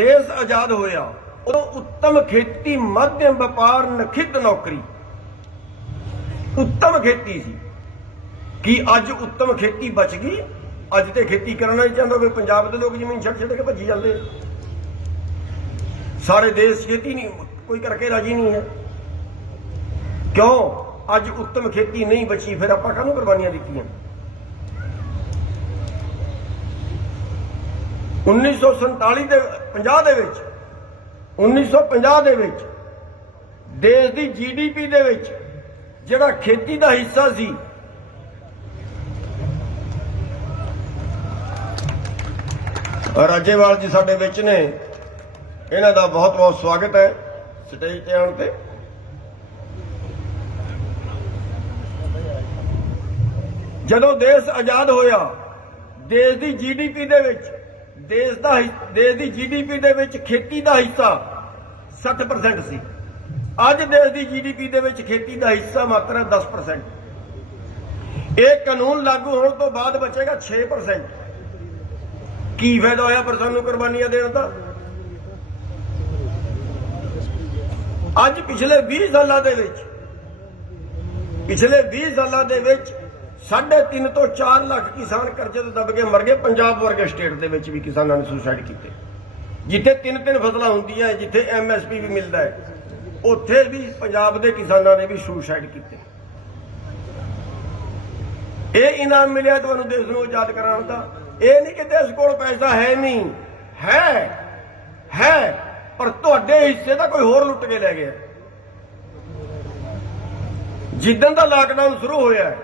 देश आजाद होया उदों उत्तम खेती मध्यम व्यापार नखित नौकरी उत्तम खेती सी कि अज उत्तम खेती बच गई। अज तो खेती करना नहीं चाहता, पंजाब के लोग जमीन छड़ छड़ के भजी जाते, सारे देश खेती नहीं कोई करके राजी नहीं है। क्यों अज उत्तम खेती नहीं बची, फिर आप काहनूं कुर्बानियां दित्तियां। 1950 ਦੇ ਵਿੱਚ 1950 ਦੇ ਵਿੱਚ ਦੇਸ਼ ਦੀ GDP ਦੇ ਵਿੱਚ ਜਿਹੜਾ ਖੇਤੀ ਦਾ ਹਿੱਸਾ ਸੀ ਰਾਜੇਵਾਲ ਜੀ ਸਾਡੇ ਵਿੱਚ ਨੇ, ਇਹਨਾਂ ਦਾ ਬਹੁਤ ਬਹੁਤ ਸਵਾਗਤ ਹੈ ਸਟੇਜ ਤੇ ਆਉਣ ਤੇ। ਜਦੋਂ ਦੇਸ਼ ਆਜ਼ਾਦ ਹੋਇਆ ਦੇਸ਼ ਦੀ GDP ਦੇ ਵਿੱਚ देश की GDP ਦੇ ਵਿੱਚ खेती का हिस्सा 60% ਸੀ। ਅੱਜ देश की GDP ਦੇ ਵਿੱਚ खेती का हिस्सा मात्र 10%। ਇਹ ਕਾਨੂੰਨ लागू होने तो बाद बचेगा 6%। की फायदा होया पर सानू कुर्बानियां देने का। ਅੱਜ पिछले 20 सालों के पिछले 20 सालों के 3.5 ਤੋਂ 4 ਲੱਖ किसान कर्जे तो दब के मर गए। पंजाब वर्गे स्टेट के भी किसानों ने सुसाइड किए। जिथे 3-3 फसलां होंदियां, जिथे MSP भी मिलता है, उत्थे भी पंजाब के किसानों ने भी सुसाइड किए। ये इनाम मिले तुहानूं देश नूं आजाद कराउण दा। ये नहीं कि देश कोल पैसा है नहीं, है पर तुहाडे हिस्से का कोई होर लुट के लै गया। जिदन दा लॉकडाउन शुरू होया है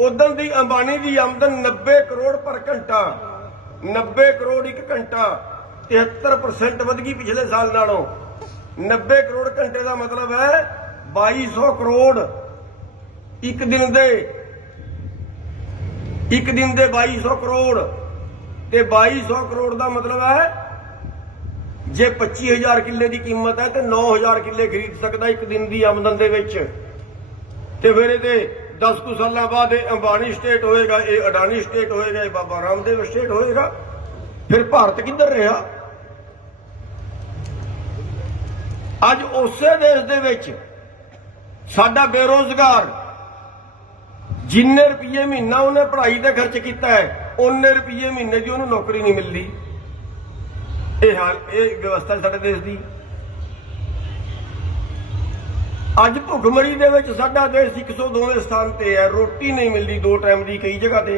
उदन दी अंबानी की आमदन 90 करोड़ पर घंटा, 90 करोड़ एक घंटा, 73% वध गई पिछले साल नालों। 90 करोड़ घंटे का मतलब है 2200 करोड़ एक दिन दे 2200 करोड़। ते 2200 करोड़ का मतलब है जे 25,000 किले की कीमत है तो 9,000 किले खरीद सकता एक दिन की आमदन दे विच। ते फिर ये 10 कुछ साल बाद अंबानी स्टेट होएगा, ये अडानी स्टेट होएगा, ये बाबा रामदेव स्टेट होएगा। फिर भारत किधर रहा? अज उसे देश दे विच साडा बेरोजगार जिन्ने रुपये महीना उन्हें पढ़ाई ते खर्च किया है उन्ने रुपये महीने की उन्होंने नौकरी नहीं मिलती। ये व्यवस्था साडे देश की। अज भुखमरी दे विच साडा देश 102वें स्थान ते है। रोटी नहीं मिलती 2 टाइम की कई जगह ते।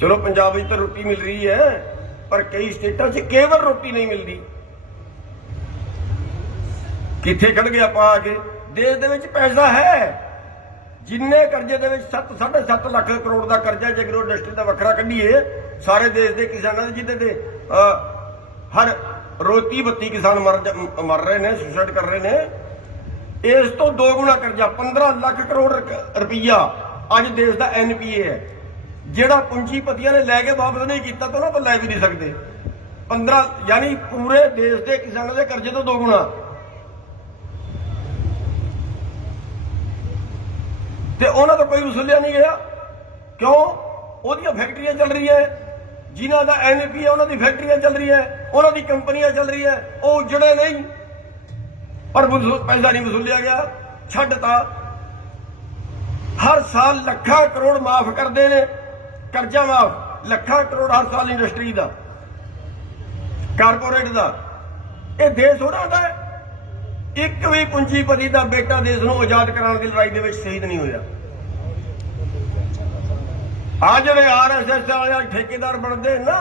चलो पंजाब में तो रोटी मिल रही है पर कई स्टेटां च केवल रोटी नहीं मिलती। किथे खड़ गया पा के। देश दे विच पैसा है, जिन्ने कर्जे दे विच 7.5 लाख करोड़ का कर्जा जे एग्रो इंडस्ट्री का वखरा कढ़ीए सारे देश के किसानों के, जिहदे ते हर रोज 30-32 किसान मर रहे हैं, सुसाइड कर रहे हैं। इस तो 2 गुना कर्जा 15 लाख करोड़ रुपया अज देश का NPA है। जिहड़ा पूंजीपतियों ने लैके वापस नहीं किया तो ना तो लै भी नहीं सकते। 15 यानी पूरे देश के किसानों के कर्जे तो 2 गुना। ते उन्होंने तो कोई वसूलिया नहीं गया। क्यों? उहदियां फैक्ट्रियां चल रही है, जिन्हों का NPA उन्होंने फैक्ट्रियां चल रही है, उन्होंने कंपनियां चल रही है, वो उजड़े नहीं पर पैसा नहीं वसूलिया गया। छड्डता हर साल लाखों करोड़ माफ करते हैं, कर्जा माफ लाखों करोड़ हर साल इंडस्ट्री का, कारपोरेट का। यह देश हो रहा है। एक भी पूंजीपति का बेटा देश को आजाद कराने की लड़ाई में शहीद नहीं होया। आ जो RSS वाले ठेकेदार बनते हैं ना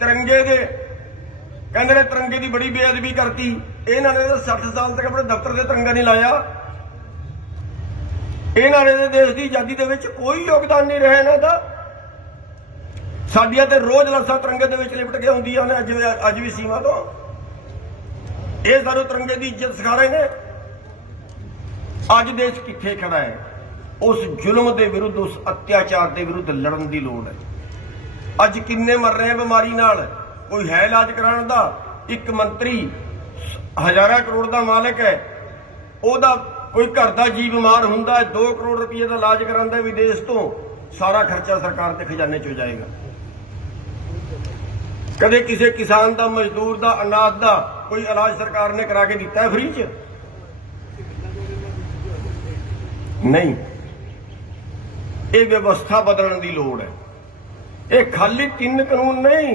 तिरंगे के, कहते तिरंगे की बड़ी बेअदबी करती। इन्होंने 60 साल तक अपने दफ्तर से तिरंगा नहीं लाया। इन्होंने देश की आजादी के कोई योगदान नहीं रहा इन्हों का। साडियां ते रोज लरसा तिरंगे के लिपट के होंदियां ने अज भी सीमा तो। ये सानू तिरंगे की इज्जत सिखा रहे हैं। अज देश किथे खड़ा है? उस जुल्म के विरुद्ध, उस अत्याचार के विरुद्ध लड़न की लोड़ है। अज किन्ने मर रहे हैं बीमारी नाल, कोई है इलाज कराने का? एक मंत्री हजारा करोड़ का मालिक है, ओदा कोई घर का जी बीमार होंदा है 2 करोड़ रुपये का इलाज करांदा विदेश तो, सारा खर्चा सरकार के खजाने चो जाएगा। कदे किसी किसान का, मजदूर का, अनाथ का कोई इलाज सरकार ने करा के दिता है फ्री च? नहीं। ये व्यवस्था बदलने की लोड़ है। ये खाली 3 कानून नहीं,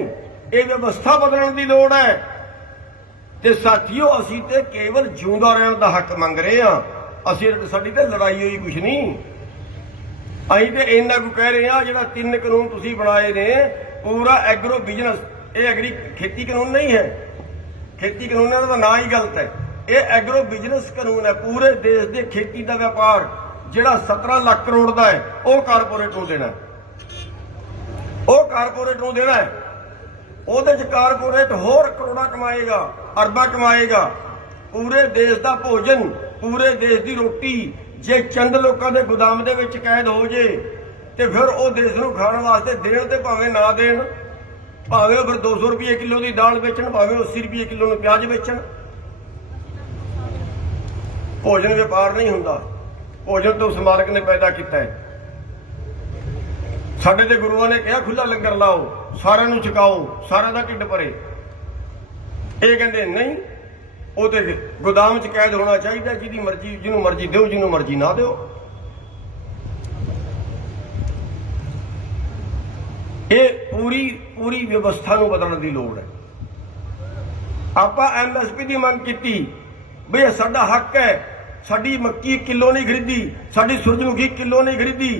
ये व्यवस्था बदलने की लोड़ है। ते साथियों, असीं ते केवल जिउंदा रहण दा हक मंग रहे हां। असीं साडी ते लड़ाई होई कुछ नहीं। असीं ते इन्ना कुछ कह रहे हां, जिहड़ा 3 कानून तुसीं बनाए ने पूरा एग्रो बिजनेस, ये एग्री खेती कानून नहीं है। खेती कानून का नाम ही गलत है। ये एग्रो बिजनेस कानून है। पूरे देश के खेती का व्यापार जिहड़ा 17 लाख करोड़ का है, वह कारपोरेट को देना है। वह कारपोरेट को देना है। ਉਹਦੇ ਚ कारपोरेट होर करोड़ा कमाएगा, अरबा कमाएगा। पूरे देश का भोजन, पूरे देश की रोटी जे चंद लोगों के गोदाम दे विच कैद हो जे ते फिर वो देश नूं खाण वास्ते देण ते भावें ना देण, भावें फिर 200 रुपये किलो की दाल बेचण, भावें 80 रुपये किलो में प्याज बेचण। भोजन व्यापार नहीं हुंदा। भोजन तो उस मालक ने पैदा किया है। साडे ते गुरुआं ने कहा खुला लंगर लाओ, सारिਆਂ ਨੂੰ छकाओ, सारिਆਂ ਦਾ ਢਿੱਡ ਭਰੇ। ਇਹ ਕਹਿੰਦੇ नहीं, ਉਹ ਤੇ गोदाम च कैद होना चाहिए, जिहदी मर्जी जिन्हों मर्जी दो, जिन्हों मर्जी ना दो। ये पूरी पूरी व्यवस्था ਨੂੰ बदलने की लोड़ है। ਆਪਾਂ MSP की मंग की भी साडा हक है, साडी मक्की किलो नहीं खरीदी, साडी सूरजमुखी किलो नहीं खरीदी।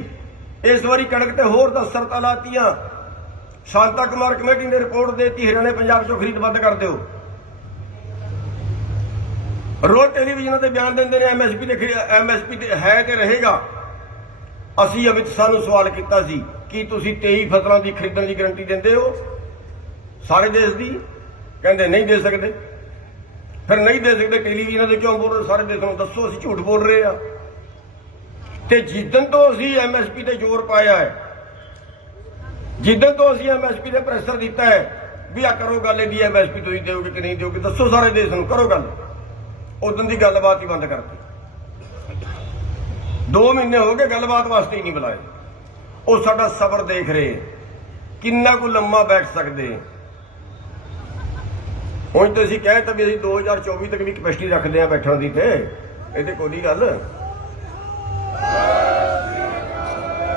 इस बारी कणक ते होर 10 शर्तां लातियां। शांता कुमार कमेटी ने रिपोर्ट देती, हरियाणा पंजाब चो खरीद बंद कर दो। रोज टेलीविजन से बयान देंगे ने MSP है तो रहेगा। असी अमित शाह नूं सवाल किया सी कि तुसीं 23 फसलों की खरीदण की गारंटी देंदे हो सारे देश की? कहते नहीं दे सकते। फिर नहीं दे सकते टेलीविजन से क्यों बोल रहे? सारे देश में दसो असीं झूठ बोल रहे हैं। ते जिदन तो असीं MSP ते जोर पाया है, जिदन तो असीं MSP ते प्रेशर दिता है भी आ करो गल, इहदी MSP तुसीं दोगे कि नहीं दोगे, दसो सारे देश नूं, करो गल। उदन की गलबात ही बंद करती। 2 महीने हो गए गलबात वास्ते ही नहीं बुलाए। वो साडा सबर देख रहे किन्ना को लम्मा बैठ सकते। हुण तो असीं कहता भी असीं 2024 तक भी कैपेसिटी रखते हैं बैठण दी, ते ये ते कोई गल।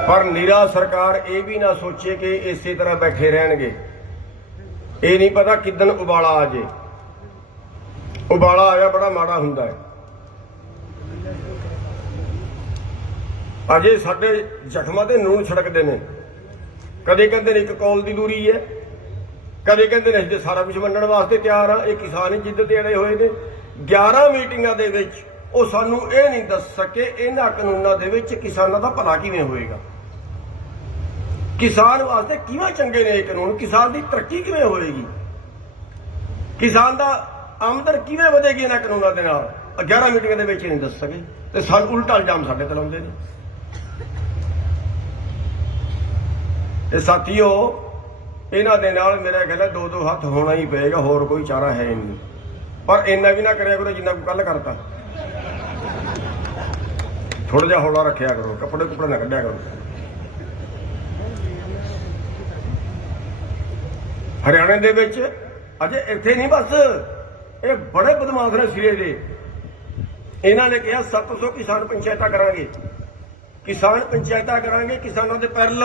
पर निरा सरकार ये भी ना सोचे कि इसी तरह बैठे रहणगे। ये नहीं पता किदन उबाला आ जाए। उबाला आया बड़ा माड़ा हुंदा है। अजे साडे जख्मां ते नून छिड़कदे ने। कदे कहंदे ने 1 कौल दी दूरी है, कदे कहंदे ने असीं सारा कुछ वंडण वास्ते तैयार हाँ। ये किसान ही जिद्द ते अड़े होए ने। 11 मीटिंगां दे विच ਉਹ ਸਾਨੂੰ ਇਹ नहीं दस सके ਇਹਨਾਂ ਕਾਨੂੰਨਾਂ ਦੇ ਵਿੱਚ किसानों का भला किवें होएगा, किसान वास्ते किवें चंगे ने ये कानून, किसान की तरक्की किवें होएगी, किसान का आमदन किवें वधेगी इन्हां कानूनां दे नाल। 11 मीटिंगां दे विच नहीं दस सके ते सान उल्टा इल्जाम साडे ते लाउंदे ने। ते साथियों, इन्हां दे नाल मेरा ख्याल है 2-2 हत्थ होना ही पएगा, होर कोई चारा है नहीं। पर इन्ना भी ना करिया करो जिन्ना कोई कल करता। थोड़ा जिहा हौला रखिया करो, कपड़े कुपड़े ना कढ़िया करो। हरियाणे दे विच अजे इत्थे नहीं बस, ये बड़े बदमाश ने सिरे दे। इन्हां ने कहा 700 किसान पंचायत करांगे, किसान पंचायत करांगे, किसानों के पैरल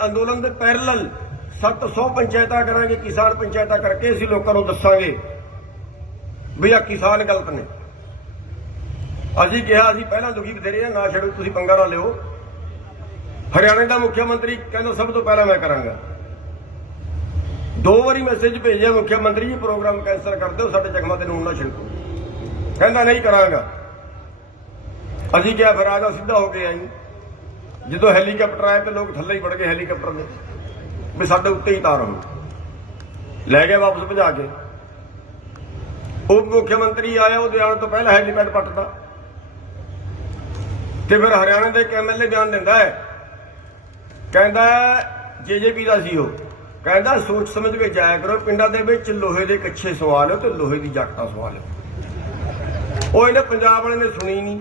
अंदोलन के पैरल 700 पंचायत करांगे। किसान पंचायत करके असीं लोकां नूं दस्सांगे भी आ किसान गलत ने। असीं कहा असीं पहला दुखी बथेरे हैं, ना छड़ो तुसीं पंगा ना लिओ। हरियाणे का मुख्यमंत्री कहंदा सब तो पहला मैं करांगा। 2 बारी मैसेज भेजे मुख्यमंत्री जी प्रोग्राम कैंसल कर दो, साडे जख्मां ते नून ना छिड़को। कहंदा नहीं करांगा। असीं कहा फिर आ जाओ, सीधा हो के आई। जो हैलीकैप्टर आए तो लोग थल्ले ही पड़ गए हैलीकैप्टर में भी साडे उत्ते ही तार हो, लै गए वापस भजा के। उप मुख्यमंत्री आया, वो आने तो पहला हैलीपैड पटता। तो फिर हरियाणा का एक MLA बयान दिंदा है, कहता JJP का सी, कहता सोच समझ के जाया करो, पिंडा दे विच लोहे के कच्छे सवा लो तो लोहे की जैकटां सवा लो। वो इन्हें पंजाब वाले ने सुनी नहीं।